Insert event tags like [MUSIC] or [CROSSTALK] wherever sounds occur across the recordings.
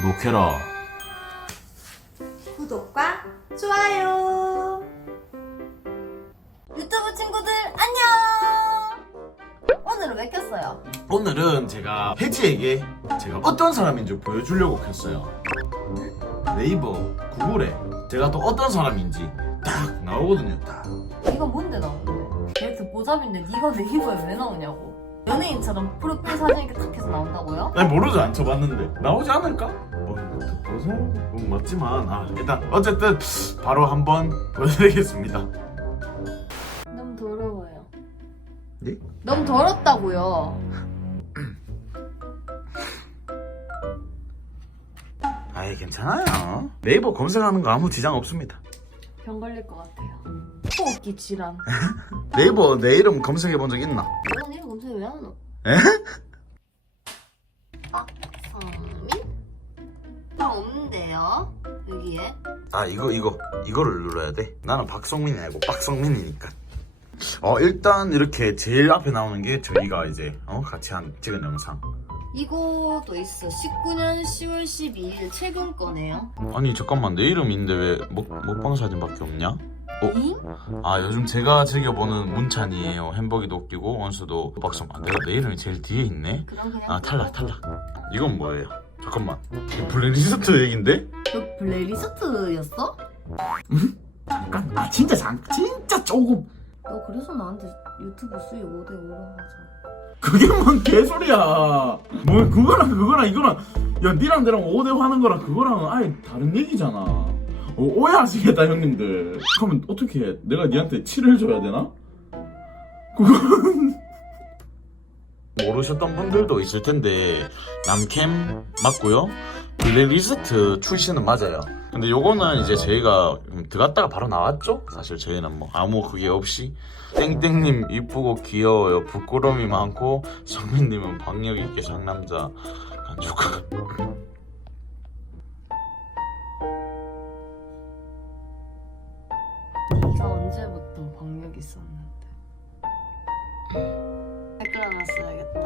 구독해라. 구독과 좋아요. 유튜브 친구들 안녕. 오늘은 왜 켰어요? 오늘은 제가 혜지에게 제가 어떤 사람인지 보여주려고 켰어요. 네이버, 구글에 제가 또 어떤 사람인지 딱 나오거든요. 딱. 이거 뭔데 나오는데? 이렇게 보잡인데 네가 내 이거에 왜 나오냐고. 연예인처럼 프로필 사진 이렇게 탁 해서 나온다고요? 아니 모르죠 안 쳐봤는데 나오지 않을까? 뭐 보서 음, 맞지만 아, 일단 어쨌든 바로 한번 보여드리겠습니다. 너무 더러워요. 네? 너무 더럽다고요. 아이 괜찮아요. 네이버 검색하는 거 아무 지장 없습니다. 병 걸릴 것 같아요. 호흡기 질환. [LAUGHS] 네이버 내 이름 검색해 본 적 있나? 검색 왜 하노? 에? 박성민? 아 없는데요? 여기에? 아 이거 이거 이거를 눌러야 돼. 나는 박성민이 아니고 박성민이니까. 어 일단 이렇게 제일 앞에 나오는 게 저희가 이제 어 같이 한 찍은 영상. 이것도 있어. 19년 10월 12일 최근 거네요. 아니 잠깐만 내 이름인데 왜 먹, 먹방 사진밖에 없냐? 이? 아 요즘 제가 즐겨 보는 문찬이에요. 햄버기도 웃기고 원수도 박성. 아 내가 내 이름이 제일 뒤에 있네. 아 탈락 탈락. 이건 뭐예요? 잠깐만. 이거 블랙리스트 얘긴데? 너 블랙리스트였어? 잠깐 아 진짜 잠 진짜 조금. 너 그래서 나한테 유튜브 수익 5대5로 하잖아. 그게 뭔 개소리야. 뭐 그거랑 그거랑 이거랑 야 니랑 내랑 5대 하는 거랑 그거랑은 아예 다른 얘기잖아. 어, 오해하시겠다 형님들. 그러면 어떻게 해? 내가 니한테 치를 줘야 되나? 그건 모르셨던 분들도 있을 텐데 남캠 맞고요. 블랙리스트 출시는 맞아요. 근데 요거는 이제 저희가 음, 들어갔다가 바로 나왔죠. 사실 저희는 뭐 아무 그게 없이 땡땡님 이쁘고 귀여워요. 부끄러움이 많고 성민님은 박력 있게 상남자 간주가. 네가 박력 있었는데? 댓글 하나 써야겠다.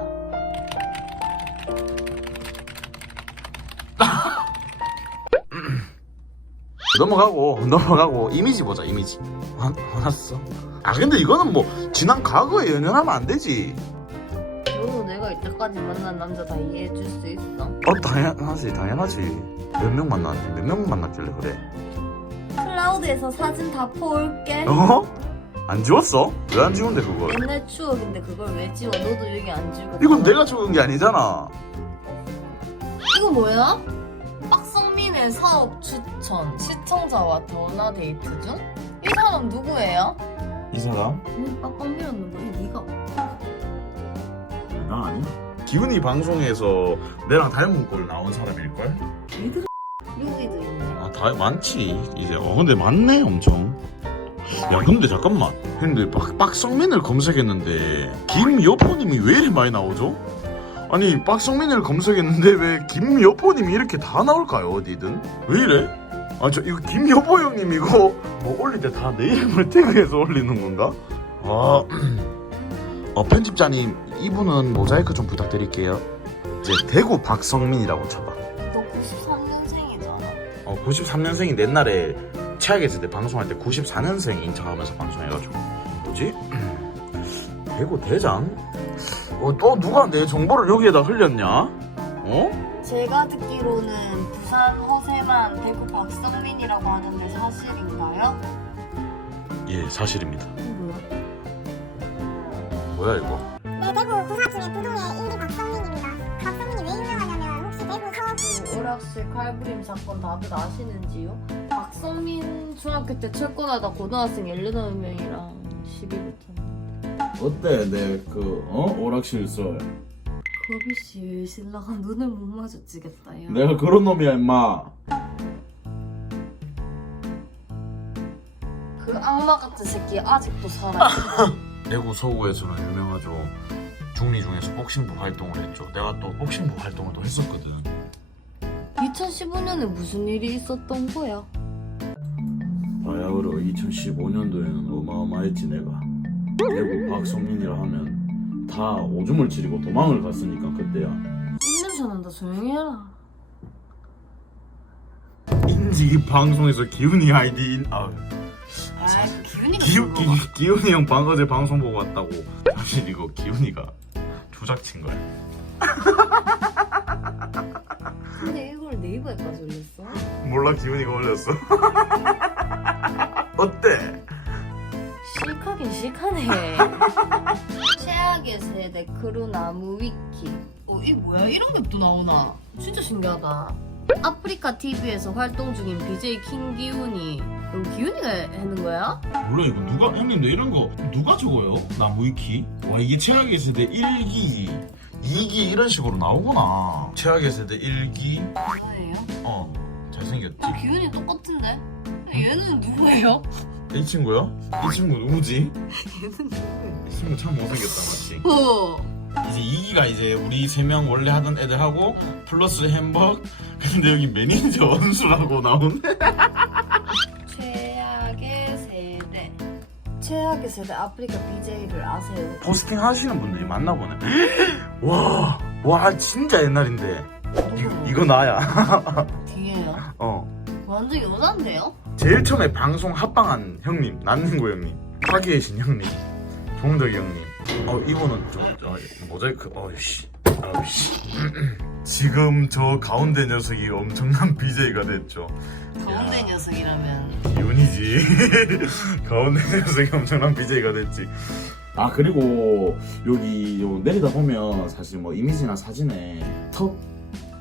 [LAUGHS] 넘어가고 넘어가고 이미지 보자 이미지. 화, 화났어. 아 근데 이거는 뭐 지난 과거에 연연하면 안 되지. 너도 내가 이때까지 만난 남자 다 이해해줄 수 있어? 어 당연하지 당연하지. 몇 명 만났는데 몇 명 만났길래 그래. 클라우드에서 사진 다 퍼올게. 어? 안 지웠어? 왜 안 지운데 그걸? 옛날 추억인데 그걸 왜 지워? 너도 여기 안 지우고. 이건 내가 적은 게 아니잖아. 이거 뭐야? 박성민의 사업 추천 시청자와 전화 데이트 중? 이 사람 누구예요? 이 사람? 응, 이 네가 나 아니야. 기훈이 방송에서 내랑 닮은 꼴 나온 사람일걸? 얘들 [LAUGHS] 여기도 있네. 아, 다 많지. 이제. 어, 근데 많네, 엄청. 야, 근데 잠깐만. 근데 박, 박성민을 검색했는데, 김여포님이 왜 이렇게 많이 나오죠? 아니, 박성민을 검색했는데 왜 김여포님이 이렇게 다 나올까요, 어디든? 왜 이래? 아, 저, 이거 김여포 형님 이거 뭐 올릴 때 다 내 이름을 태그해서 올리는 건가? 아, [CLEARS THROAT] 어, 편집자님, 이분은 모자이크 좀 부탁드릴게요. 이제 대구 박성민이라고 쳐봐. 너 93년생이잖아. 어, 93년생이 옛날에 최악했을 때 방송할 때 94년생 인정하면서 방송해가지고 뭐지? [CLEARS THROAT] 대구 대장? 어, 또 누가 내 정보를 여기에다 흘렸냐? 어? 제가 듣기로는 부산 허세만 대구 박성민이라고 하는데 사실인가요? 예 사실입니다 뭐야? 뭐야 이거 네, 대구 구사층의 부동의 임기 박성민입니다. 박성민이 왜 유명하냐면 혹시 대구 서울 그 오락실 칼부림 사건 다들 아시는지요? 박성민 중학교 때 철권하다 고등학생 18명이랑 시비 붙었는데 어때 내그 어? 오락실 썰. 거비 씨 신라가 눈을 못 마주치겠다 야 내가 그런 놈이야 임마. 그 악마 같은 새끼 아직도 살아 [LAUGHS] 대구 서구에서는 유명하죠 중리 중에서 복싱부 활동을 했죠 내가 또 복싱부 활동을 또 했었거든 2015년에 무슨 일이 있었던 거야? 바야흐로 2015년도에는 어마어마했지 내가. 대구 박성민이라 하면 다 오줌을 지리고 도망을 갔으니까 그때야. 입냄새 난다 조용히 해라 어쩐지 이 방송에서 기훈이 아이디인 아아 기훈이가 기우, 기, 거 봐. 기훈이 형 방, 어제 방송 보고 왔다고 사실 이거 기훈이가 조작친 거야 근데 이걸 네이버에까지 올렸어? 몰라 기훈이가 올렸어 [LAUGHS] [LAUGHS] 어때? 실하긴 실하네. [LAUGHS] 최악의 세대 크루나무 위키. 어, 이 뭐야? 이런 게또 나오나? 진짜 신기하다. 아프리카 TV에서 활동 중인 BJ 킹기훈이 이거 기훈이가 하는 거야? 몰라 이거 누가 형님들 이런 거 누가 적어요? 나무위키? 와 이게 최악의 세대 1기 2기 이런 식으로 나오구나 최악의 세대 1기 뭐예요? 어 잘생겼지? 야, 기훈이 똑같은데? 얘는 누구예요? 이 친구야? 이 친구 누구지? 얘는 누구예요? 이 친구 참 못생겼다 맞지? 어. 이제 2기가 이제 우리 세 명 원래 하던 애들하고 플러스 햄버거 근데 여기 매니저 [LAUGHS] 원수라고 나오네 최악의 세대. 최악의 세대 아프리카 BJ를 아세요? 포스팅 하시는 분들이 많나 보네 [GASPS] 와, 와 진짜 옛날인데 이거, 이거 나야? [LAUGHS] 어. 완전 여잔데요? 제일 처음에 방송 합방한 형님 난닝구 형님 화기애신 형님 종덕이 형님. 어 이분은 좀 어, 모자이크 어이씨 어이씨. [CLEARS THROAT] 지금 저 가운데 녀석이 엄청난 [LAUGHS] BJ가 됐죠. 가운데 녀석이라면. 기운이지. [LAUGHS] 가운데 녀석이 엄청난 BJ가 됐지. 아 그리고 여기 요 내리다 보면 사실 뭐 이미지나 사진에 턱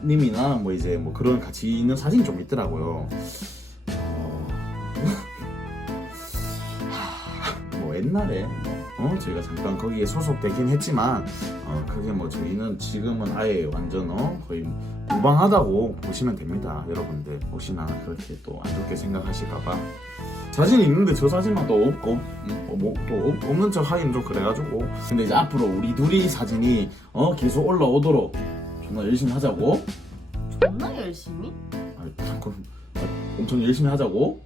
님이나 뭐 이제 뭐 그런 같이 있는 사진이 좀 있더라고요. 어... [LAUGHS] 하, 뭐 옛날에 어? 저희가 잠깐 거기에 소속되긴 했지만 어 그게 뭐 저희는 지금은 아예 완전 어? 거의 무방하다고 보시면 됩니다. 여러분들 혹시나 그렇게 또 안 좋게 생각하실까봐. 사진이 있는데 저 사진만 또 없고 음, 어, 뭐, 또 없- 없는 척 하긴 좀 그래가지고. 근데 이제 앞으로 우리 둘이 사진이 어 계속 올라오도록 정말 열심히 하자고 존나 열심히? 아, 자꾸 아, 엄청 열심히 하자고